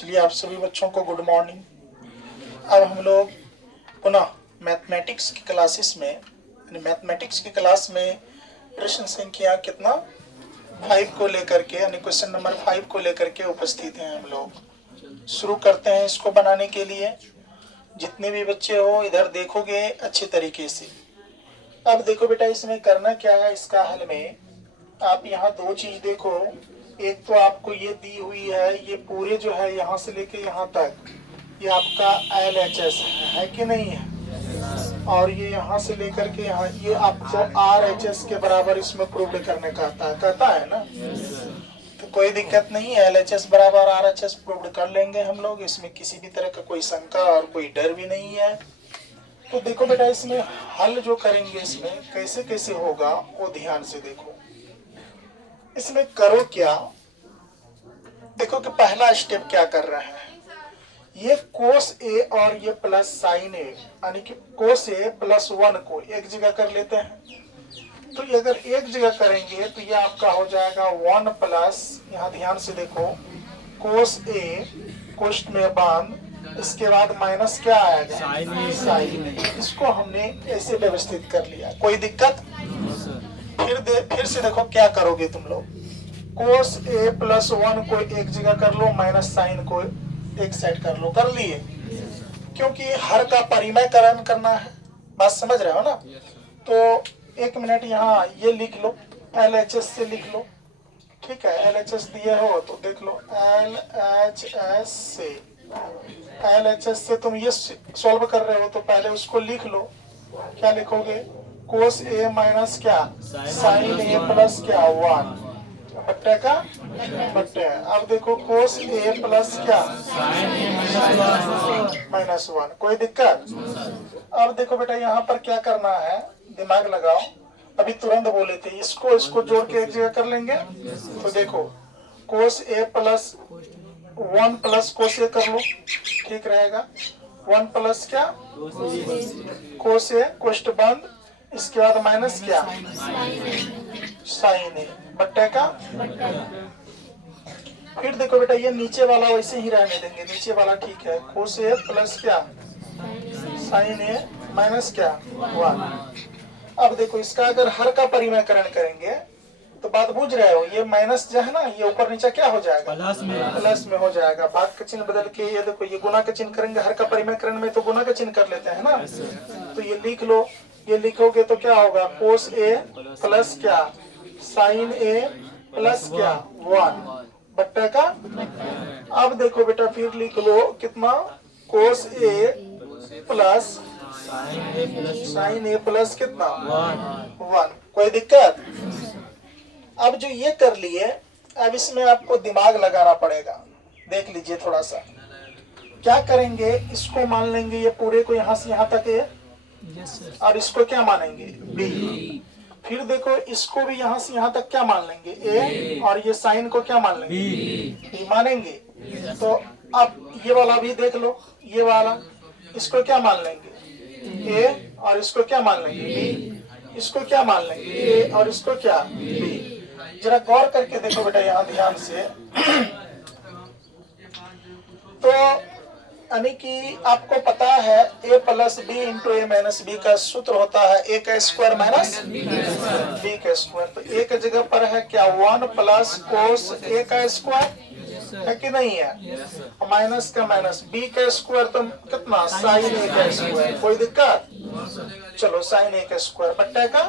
चलिए आप सभी बच्चों को गुड मॉर्निंग। अब हम लोग पुनः मैथमेटिक्स की क्लासेस में मैथमेटिक्स की क्लास में प्रश्न संख्या कितना 5 को लेकर के यानी क्वेश्चन नंबर 5 को लेकर के उपस्थित हैं। हम लोग शुरू करते हैं इसको बनाने के लिए। जितने भी बच्चे हो इधर देखोगे अच्छे तरीके से। अब देखो बेटा इसमें करना क्या है। इसका हल में आप यहाँ दो चीज देखो। एक तो आपको ये दी हुई है, ये पूरे जो है यहाँ से लेके यहाँ तक ये आपका LHS है कि नहीं है, और ये यहाँ से लेकर के यहाँ ये आपको RHS के बराबर इसमें प्रूव करने का कहता है ना। तो कोई दिक्कत नहीं है, LHS बराबर RHS प्रूव कर लेंगे हम लोग। इसमें किसी भी तरह का कोई शंका और कोई डर भी नहीं है। तो देखो बेटा इसमें हल जो करेंगे इसमें कैसे कैसे होगा वो ध्यान से देखो। इसमें करो क्या, देखो कि पहला स्टेप क्या कर रहे हैं। ये कोस ए और ये प्लस साइन ए यानी कि कोस ए प्लस 1 को एक जगह कर लेते हैं। तो ये अगर एक जगह करेंगे तो ये आपका हो जाएगा 1 प्लस, यहाँ ध्यान से देखो, कोस ए कोष्ठ में बांध, इसके बाद माइनस क्या आएगा साइन ए। इसको हमने ऐसे व्यवस्थित कर लिया, कोई दिक्कत। फिर से देखो क्या करोगे तुम लोग। कोस ए प्लस 1 को एक जगह कर लो, माइनस साइन को एक साइड कर लो। कर लिए, क्योंकि हर का परिमयकरण करना है। बात समझ रहे हो ना। तो एक मिनट यहाँ ये लिख लो, LHS से लिख लो। ठीक है, LHS दिए हो तो देख लो, LHS से तुम ये सॉल्व कर रहे हो तो पहले उसको लिख लो। क्या लिखोगे, कोस ए माइनस क्या साइन ए प्लस क्या 1 बट्टे का बट्टे। अब देखो कोस ए प्लस क्या माइनस 1, कोई दिक्कत। अब देखो बेटा यहाँ पर क्या करना है, दिमाग लगाओ। अभी तुरंत बोले थे इसको जोड़ के एक जगह कर लेंगे। तो देखो कोस ए प्लस 1 प्लस कोस ए कर लो, ठीक रहेगा। 1 प्लस क्या कोस ए कोष्ठ बंद, इसके बाद माइनस क्या साइन ए बट्टे का। फिर देखो बेटा ये नीचे वाला वैसे ही रहने देंगे, नीचे वाला ठीक है। कोस ए प्लस क्या साइन ए माइनस क्या 1। अब देखो इसका अगर हर का परिमयकरण करेंगे तो बात बुझ रहे हो, ये माइनस जो है ना ये ऊपर नीचे क्या हो जाएगा प्लस में हो जाएगा। भाग का चिन्ह बदल के ये देखो ये गुना का चिन्ह करेंगे। हर का परिमयकरण में तो गुना का चिन्ह कर लेते हैं ना। तो ये लिख लो, ये लिखोगे तो क्या होगा, कोस ए प्लस क्या साइन ए प्लस क्या 1 बट्टे का। अब देखो बेटा फिर लिख लो कितना, कोस ए प्लस साइन ए प्लस कितना 1, कोई दिक्कत। अब जो ये कर लिए, अब इसमें आपको दिमाग लगाना पड़ेगा। देख लीजिए थोड़ा सा क्या करेंगे। इसको मान लेंगे ये पूरे को यहाँ से यहाँ तक है, और इसको क्या मानेंगे बी। फिर देखो इसको भी यहाँ से यहाँ तक क्या मान लेंगे ए, और ये साइन को क्या मान लेंगे बी मानेंगे। तो अब ये वाला भी देख लो, ये वाला इसको क्या मान लेंगे ए, और इसको क्या मान लेंगे बी। इसको क्या मान लेंगे ए, और इसको क्या बी। जरा गौर करके देखो बेटा यहाँ ध्यान से। तो यानी कि आपको पता है a plus B into A minus B का सूत्र होता है a का स्क्वायर माइनस b का स्क्वायर। तो a के जगह पर है क्या 1 प्लस कोस a का स्क्वायर है कि नहीं है, माइनस का माइनस b का स्क्वायर तो कितना साइन a का स्क्वायर, कोई दिक्कत। चलो साइन a का स्क्वायर बट्टे का।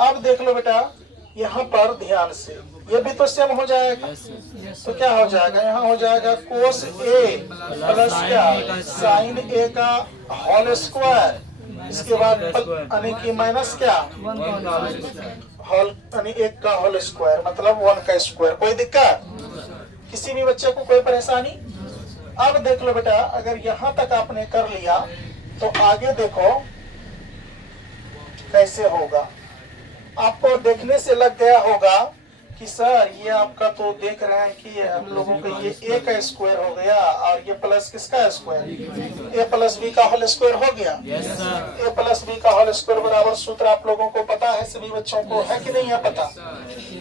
अब देख लो बेटा यहाँ पर ध्यान से, ये भी तो सेम हो जाएगा। तो क्या हो जाएगा, यहाँ हो जाएगा कोस ए प्लस क्या साइन ए का होल स्क्वायर, इसके बाद यानी कि माइनस क्या होल यानी 1 का होल स्क्वायर मतलब 1 का स्क्वायर, कोई दिक्कत। किसी भी बच्चे को कोई परेशानी। अब देख लो बेटा अगर यहाँ तक आपने कर लिया तो आगे देखो कैसे होगा। आपको देखने से लग गया होगा कि सर ये आपका तो देख रहे हैं कि हम लोगों का ये ए का स्क्वायर हो गया और ये प्लस किसका स्क्वायर, ए प्लस बी का होल स्क्वायर हो गया। ए प्लस बी का होल स्क्वायर बराबर सूत्र आप लोगों को पता है, सभी बच्चों को है कि नहीं है पता।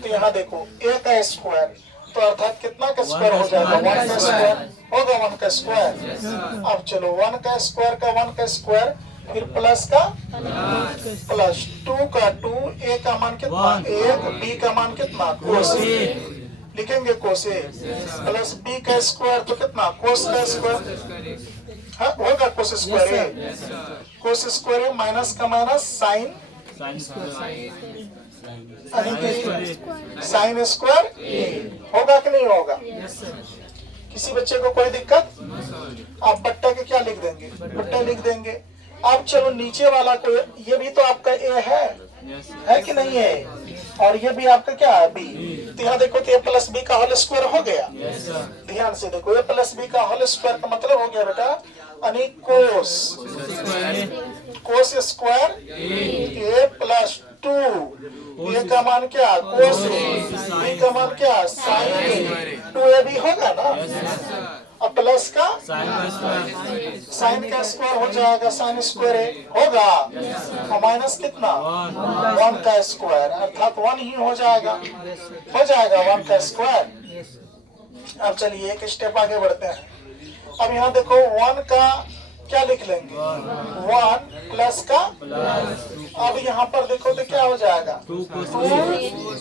तो यहाँ देखो ए का स्क्वायर तो अर्थात कितना का स्क्वायर हो जाएगा? 1 का स्क्वायर होगा, 1 का स्क्वायर। अब चलो 1 का स्क्वायर का 1 का स्क्वायर, फिर प्लस का प्लस 2 का 2, ए का मान कितना? 1, बी का मान कितना? कोस लिखेंगे कोस ए, प्लस बी का स्क्वायर तो कितना? कोस का स्क्वायर, हाँ होगा कोस स्क्वायर ए, कोस स्क्वायर ए माइनस का माइनस साइन साइन स्क्वायर ए, होगा कि नहीं होगा? किसी बच्चे को कोई दिक्कत? आप बट्टा के क्या लिख देंगे? बट्टा लिख देंगे। अब चलो नीचे वाला को, ये भी तो आपका ए है कि नहीं है? और ये भी आपका क्या है? बी। तो यहाँ देखो तो ए प्लस बी का होल स्क्वायर हो गया। ध्यान से देखो, ए प्लस बी का होल स्क्वायर का मतलब हो गया बेटा यानी कोस स्क्वायर ए प्लस 2, ए का मान क्या? कोस, बी का मान क्या? साइन 2 ए भी होगा ना। अब प्लस का साइन का स्क्वायर हो जाएगा, साइन स्क्वायर ए होगा, और माइनस कितना? 1 का स्क्वायर, अर्थात 1 ही हो जाएगा 1 का स्क्वायर। अब चलिए एक स्टेप आगे बढ़ते हैं। अब यहाँ देखो 1 का क्या लिख लेंगे? 1 प्लस का, अब यहाँ पर देखो तो क्या हो जाएगा? 2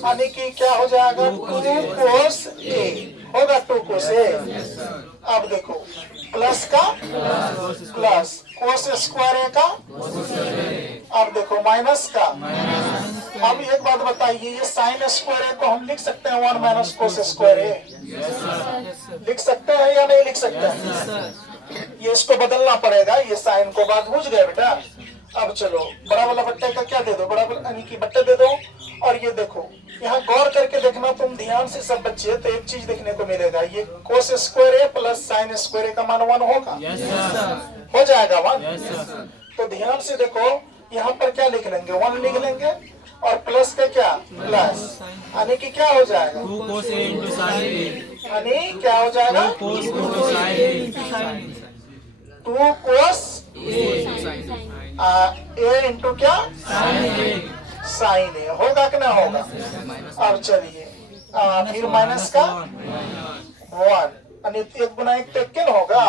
यानी कि क्या हो जाएगा? 2 कोस ए होगा, 2 कोस ए। अब देखो प्लस का प्लस कोस स्क्वायर ए का, अब देखो माइनस का। अब एक बात बताइए, ये साइन स्क्वायर ए को हम लिख सकते हैं 1 माइनस कोस स्क्वायर ए? लिख सकते हैं या नहीं लिख सकते हैं? ये इसको बदलना पड़ेगा, ये साइन को बात बुझ गए बेटा। अब चलो बड़ा वाला बट्टे का क्या दे दो? बड़ा वाला यानी कि बट्टे दे दो। और ये देखो यहाँ गौर करके देखना तुम ध्यान से सब बच्चे, तो एक चीज देखने को मिलेगा, ये कोस स्क्वायर ए प्लस साइन स्क्वायर ए का मान 1 होगा। हो जाएगा 1। तो ध्यान से देखो यहाँ पर क्या लिख लेंगे? 1 लिख लेंगे, और प्लस का क्या? प्लस, यानी कि क्या हो जाएगा? यानी क्या हो जाएगा? 2 कोस ए इंटू क्या? साइन ए होगा कि ना होगा? अब चलिए फिर माइनस का 1, यानी 1 गुना 1 तो किन होगा।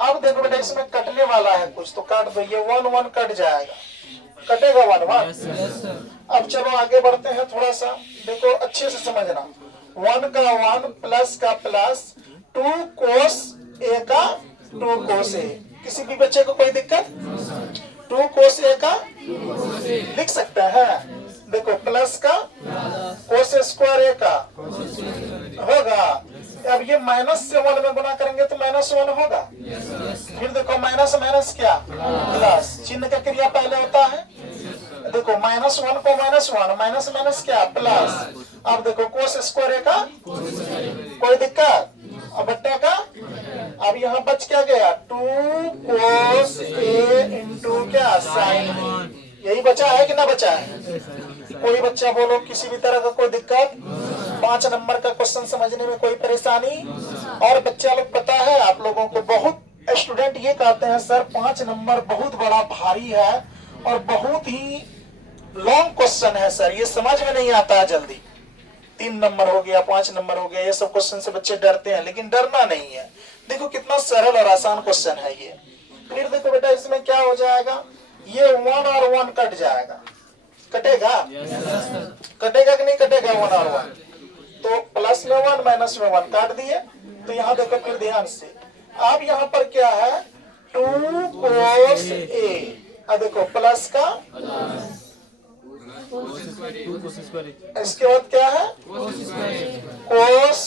अब देखो बेटा इसमें कटने वाला है कुछ, तो काट दो, ये 1 1 कट जाएगा, कटेगा 1 1। अब चलो आगे बढ़ते हैं थोड़ा सा, देखो अच्छे से समझना। 1 का 1 प्लस का प्लस 2 कोस ए का 2 कोस ए। किसी भी बच्चे को कोई दिक्कत? 2 कोस ए का लिख सकते हैं। देखो प्लस का कोस स्क्वायर ए का होगा। अब ये माइनस से 1 में गुना करेंगे तो -1 होगा। फिर देखो माइनस माइनस क्या? प्लस, चिन्ह का क्रिया पहले होता है। देखो -1 को -1, माइनस माइनस क्या? प्लस। अब देखो कोस स्क्वायर ए का कोई दिक्कत? अब बट्टे का, अब यहाँ बच क्या गया? 2 कोस ए इंटू क्या? साइन। यही बचा है कि ना बचा है? कोई बच्चा बोलो किसी भी तरह का कोई दिक्कत? 5 नंबर का क्वेश्चन समझने में कोई परेशानी? और बच्चा लोग पता है आप लोगों को, बहुत स्टूडेंट ये कहते हैं सर 5 नंबर बहुत बड़ा भारी है और बहुत ही लॉन्ग क्वेश्चन है सर, ये समझ में नहीं आता है जल्दी। 3 नंबर हो गया, 5 नंबर हो गया, ये सब क्वेश्चन से बच्चे डरते हैं, लेकिन डरना नहीं है। देखो कितना सरल और आसान क्वेश्चन है ये। फिर देखो बेटा इसमें क्या हो जाएगा? ये 1 और 1 कट जाएगा, कटेगा? कटेगा कि नहीं कटेगा? 1 और 1, तो प्लस में 1 माइनस में 1 काट दिए। तो यहाँ देखो फिर ध्यान से, अब यहाँ पर क्या है? 2 कोस ए, अब देखो प्लस का, इसके बाद क्या है? कोस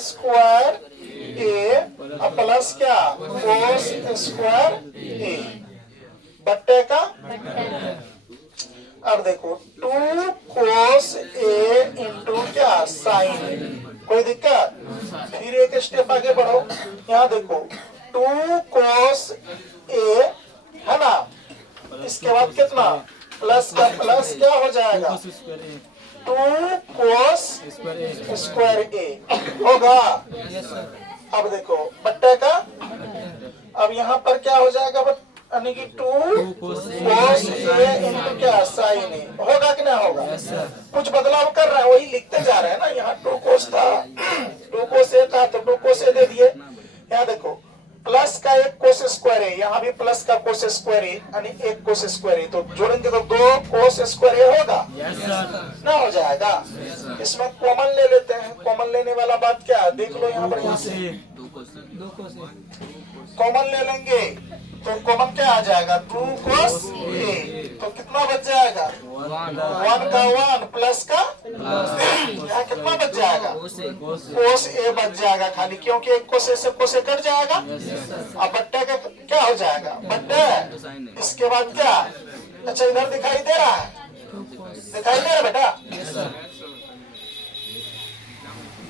स्क्वायर ए, अब प्लस क्या? कोस स्क्वायर ए, बट्टे का। अब देखो 2 कोस ए इंटू क्या? साइन। कोई दिक्कत? फिर एक स्टेप आगे बढ़ो, यहाँ देखो 2 कोस ए है ना, इसके बाद कितना? प्लस का प्लस क्या हो जाएगा? 2 कोस स्क्वायर ए होगा। अब देखो बट्टे का, अब यहाँ पर क्या हो जाएगा? यानी कि 2 cos A इंटू क्या साइन ए, होगा कि नहीं होगा? कुछ बदलाव कर रहा है, वही लिखते जा रहे हैं ना। यहाँ 2 cos था, 2 cos A था तो 2 cos A दे दिए। यहाँ देखो प्लस का एक कोस स्क्वायर है, यहाँ भी प्लस का कोस स्क्वायर है, यानी एक कोस स्क्वायर है, तो जोड़ेंगे तो 2 कोस स्क्वायर ए होगा ना, हो जाएगा। इसमें कॉमन ले लेते हैं। कॉमन लेने वाला बात क्या है, देख लो यहाँ पर, यहाँ से कॉमन ले लेंगे तो कॉमन क्या आ जाएगा, 2 cos A, तो कितना बच जाएगा, 1 का 1 प्लस का, यहाँ कितना बच जाएगा, cos A बच जाएगा खाली, क्योंकि एक cos A से cos A कट जाएगा। अब बट्टे का क्या हो जाएगा, बट्टे, इसके बाद क्या, अच्छा इधर दिखाई दे रहा है, दिखाई दे रहा है बेटा,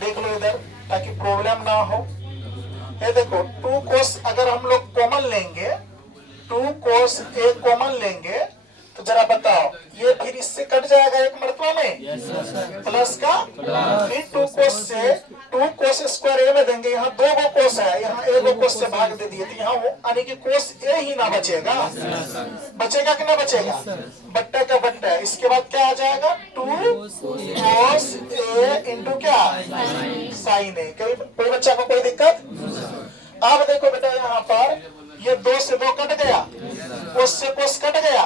देख लो इधर ताकि प्रॉब्लम ना हो। ये देखो 2 cos, अगर हम लोग कॉमन लेंगे, 2 cos A कॉमन लेंगे तो जरा बताओ, ये फिर इससे कट जाएगा एक मरतबा में, प्लस का, फिर 2 cos से 2 cos स्क्वायर A में देंगे, यहाँ 2 गो cos है, यहाँ 1 गो cos से भाग दे दिए, तो यहाँ यानी कि cos A ही ना बचेगा, बचेगा कि ना बचेगा, बट्टे का बट्टा। इसके बाद क्या आ जाएगा, 2 cos A इंटू क्या, साइन ए। कोई बच्चा को कोई दिक्कत? अब देखो बेटा यहाँ पर ये 2 से 2 कट गया, कोस से कोस कट गया,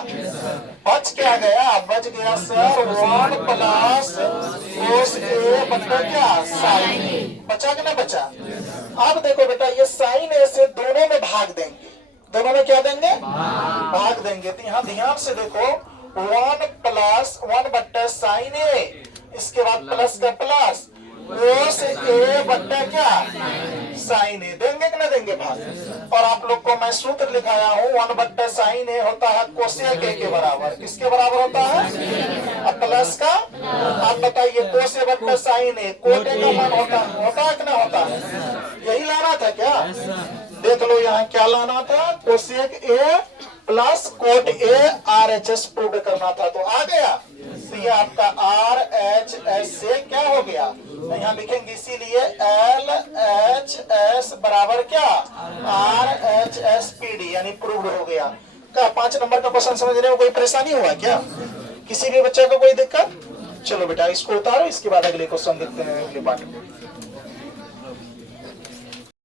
बच क्या गया, बच गया सर 1 प्लस कोस ए बट्टा क्या, साइन ए, बचा कि ना बचा? अब देखो बेटा ये साइन ए से दोनों में भाग देंगे, दोनों में क्या देंगे, भाग देंगे, तो यहाँ ध्यान से देखो 1 प्लस 1 बट्टा साइन ए, इसके बाद प्लस का प्लस कोस ए बट्टा क्या, साइन ए, देंगे कि ना देंगे भाग। और आप लोग को मैं सूत्र लिखाया हूँ, 1 बट्टा साइन ए होता है कोसेक ए के बराबर, किसके बराबर होता है, अब प्लस का, आप बताइए कोस ए बट्टा साइन ए, कोट ए का मान होता है कि ना होता है, यही लाना था क्या, देख लो यहाँ क्या लाना था, cosec A plus cot A RHS prove करना था, तो आ गया। तो ये आपका RHS से क्या हो गया, तो यहाँ लिखेंगे इसीलिए LHS बराबर क्या, RHS PD, यानी प्रूव्ड हो गया। क्या 5 नंबर का क्वेश्चन समझने में कोई परेशानी हुआ क्या, किसी भी बच्चे को कोई दिक्कत? चलो बेटा इसको उतारो, इसके बाद अगले क्वेश्चन देखते हैं अगले पार्ट में।